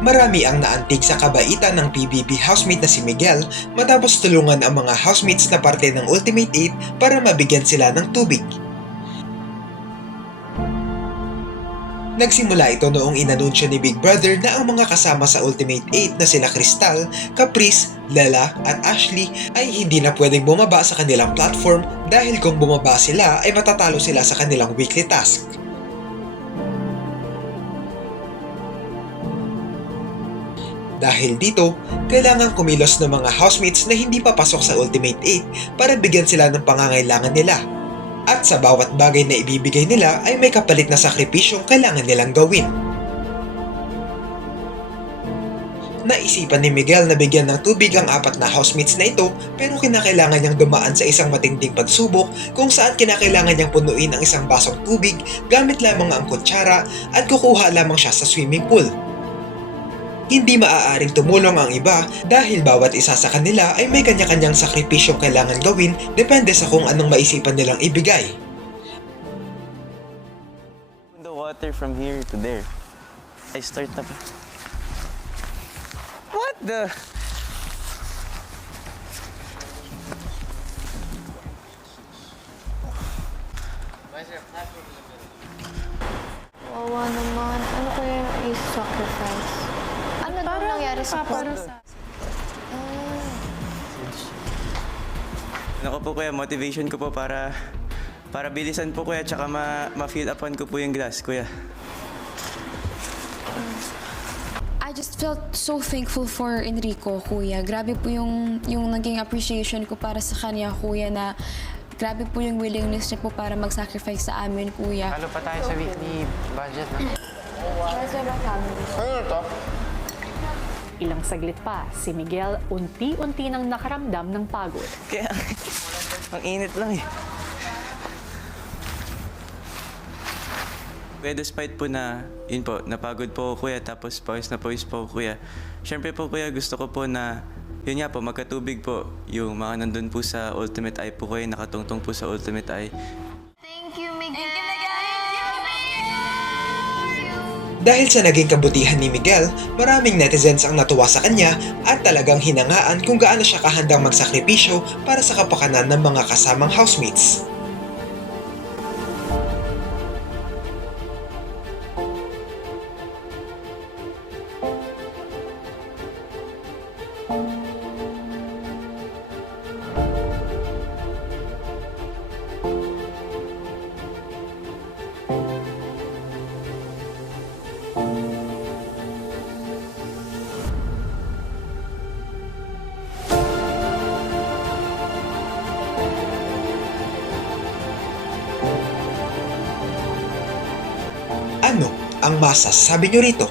Marami ang naantig sa kabaitan ng PBB housemate na si Miguel matapos tulungan ang mga housemates na parte ng Ultimate 8 para mabigyan sila ng tubig. Nagsimula ito noong inanunsyo ni Big Brother na ang mga kasama sa Ultimate 8 na sila Crystal, Caprice, Lela at Ashley ay hindi na pwedeng bumaba sa kanilang platform dahil kung bumaba sila ay matatalo sila sa kanilang weekly task. Dahil dito, kailangan kumilos ng mga housemates na hindi papasok sa Ultimate 8 para bigyan sila ng pangangailangan nila. At sa bawat bagay na ibibigay nila ay may kapalit na sakripisyong kailangan nilang gawin. Naisipan ni Miguel na bigyan ng tubig ang 4 na housemates na ito pero kinakailangan niyang dumaan sa isang matinding pagsubok kung saan kinakailangan niyang punuin ang isang basong tubig gamit lamang ang kutsara at kukuha lamang siya sa swimming pool. Hindi maaaring tumulong ang iba dahil bawat isa sa kanila ay may kanya-kanyang sakripisyong kailangan gawin depende sa kung anong maisipan nilang ibigay. The water from here to there. I start na pa. What the? Wawa naman. Ano kaya yung sacrifice? Ano daw nangyari sa paparusa. Ano ko po kuya, motivation ko po para bilisan po kuya, tsaka ma-fill upan ko po yung glass kuya. I just felt so thankful for Enrico, kuya. Grabe po yung naging appreciation ko para sa kanya, kuya, na grabe po yung willingness niya po para mag-sacrifice sa amin, kuya. Halo pa tayo sa weekly budget na. Ilang saglit pa, si Miguel unti-unti nang nakaramdam ng pagod. Kaya, ang init lang eh. Kuya, despite po na, yun po, napagod po ako kuya, tapos pawis na pawis po ako kuya. Siyempre po kuya, gusto ko po na, yun nga po, magkatubig po. Yung mga nandun po sa Ultimate Eye po kuya, nakatungtong po sa Ultimate Eye. Thank you, Miguel! Dahil sa naging kabutihan ni Miguel, maraming netizens ang natuwa sa kanya at talagang hinangaan kung gaano siya kahandang magsakripisyo para sa kapakanan ng mga kasamang housemates. Ano ang masasabi nyo rito?